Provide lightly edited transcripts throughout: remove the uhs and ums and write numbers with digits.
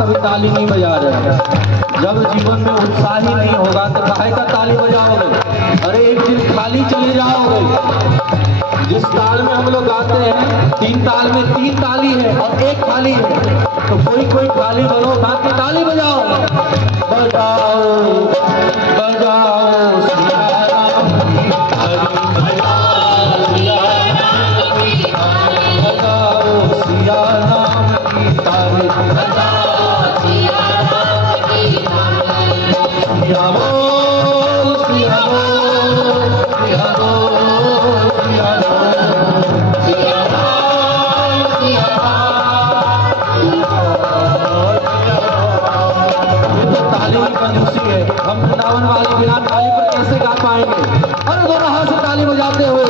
कभी ताली नहीं बजा रहे। जब जीवन में उत्साह ही नहीं होगा तो काहे का ताली बजाओगे? अरे एक दिन खाली चले जाओगे। जिस ताल में हम लोग गाते हैं, 3 ताल में 3 ताली है और 1 खाली है, तो कोई खाली बनो, बाकी ताली बजाओ। बजाओ बजाओ सिया राम की ताली, बजाओ सिया राम की ताली, बजाओ सिया राम की ताली, बजाओ सिया राम की ताली। सिया बोल सिया बोल सिया बोल सिया बोल सिया राम सिया ताली की कंजूसी है। हम वृंदावन वाले बिना ताली पर कैसे गा पाएंगे? और दोनों हाथ से ताली बजाते हुए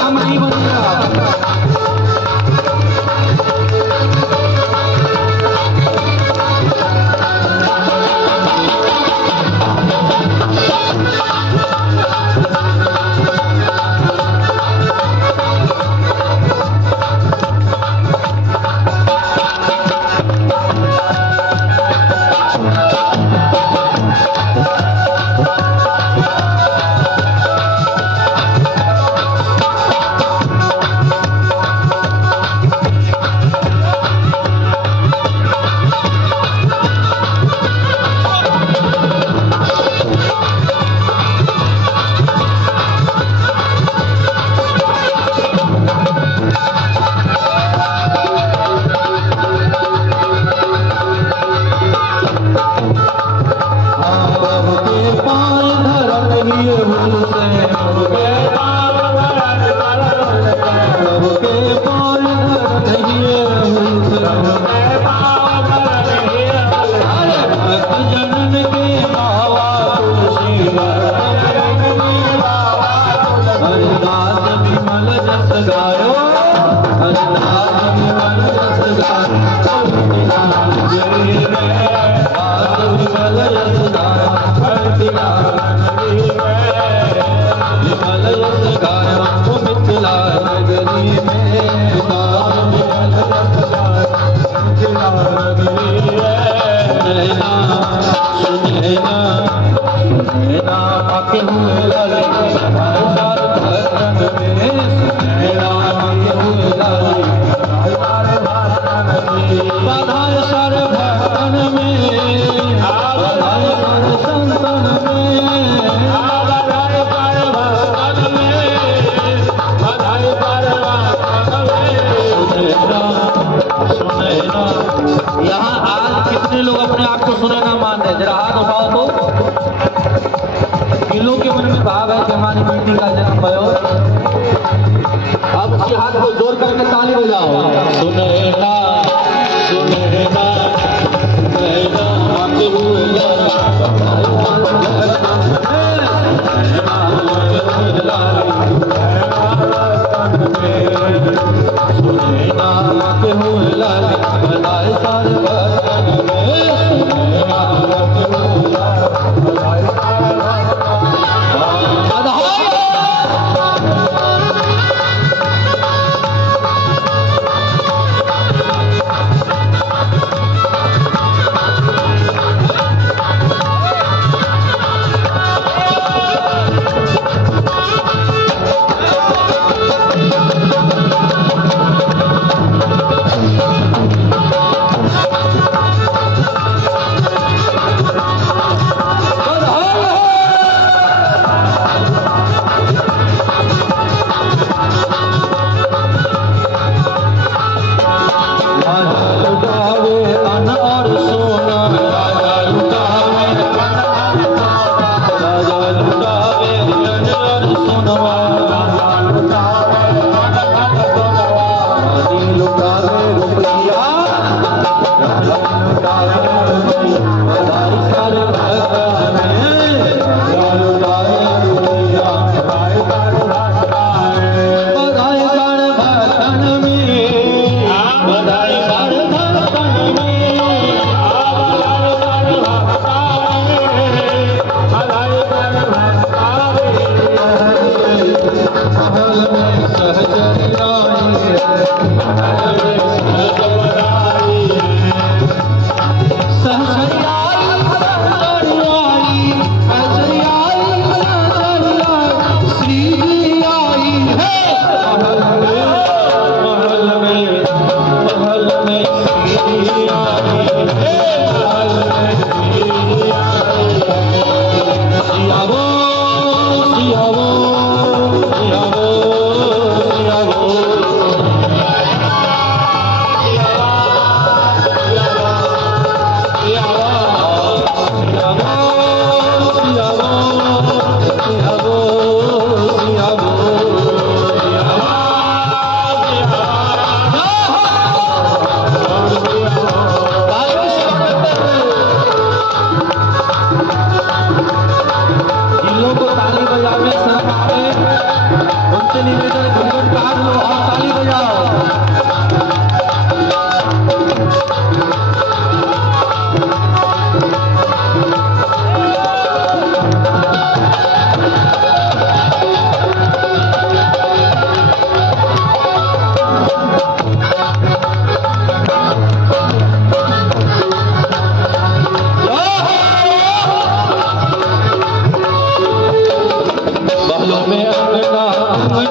काम नहीं बनेगा।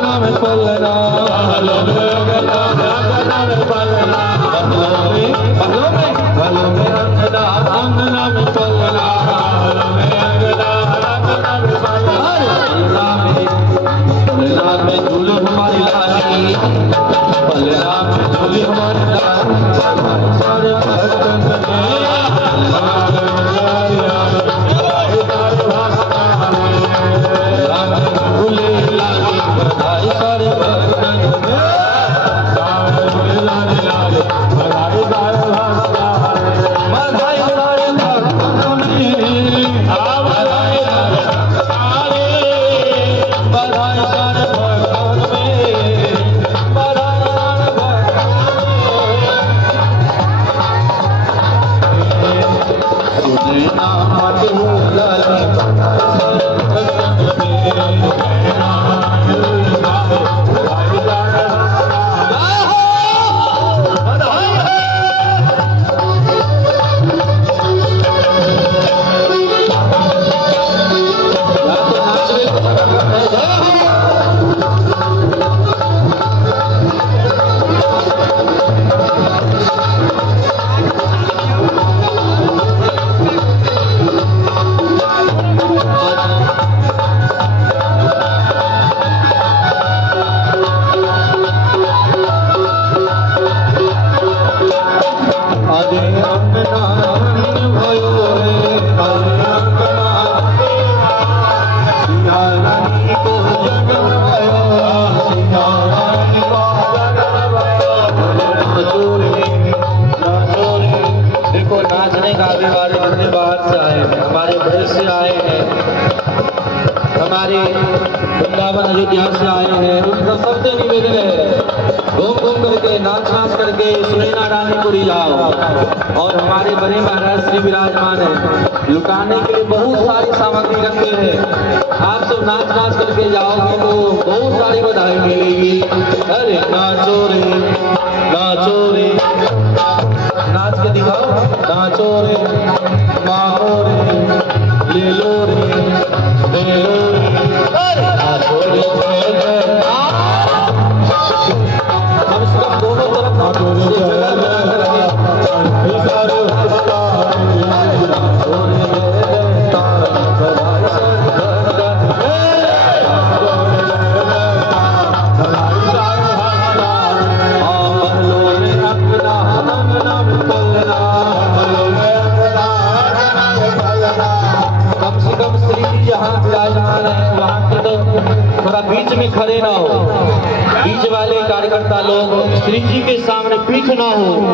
अंगना में पलना, महलों में अंगना में पलना, महलों में अंगना में पलना, पलना में झूले हमारी लाली, पलना में झूले हमारी लाली, सारे भक्तन झूले लाली बधाई सारे भक्तन बधाई सारे भक्तन हमारे वृंदावन अयोध्या से आए हैं, उनका सबसे निवेदन है घूम घूम करके नाच नाच करके सुनैना रानीपुरी जाओ। और हमारे बड़े महाराज श्री विराजमान है, लुटाने के लिए बहुत सारी सामग्री रखे हैं। आप सब नाच नाच करके जाओगे तो बहुत सारी बधाई मिलेगी। अरे नाचो रे नाचो रे, नाच के दिखाओ, नाचो रे मांगो रे ले लो रे दे लो रे, अरे नाचो रे कम से कम दोनों तरफ नाचो रे थोड़ा बीच में खड़े ना हो, बीच वाले कार्यकर्ता लोग श्री जी के सामने पीठ ना हो।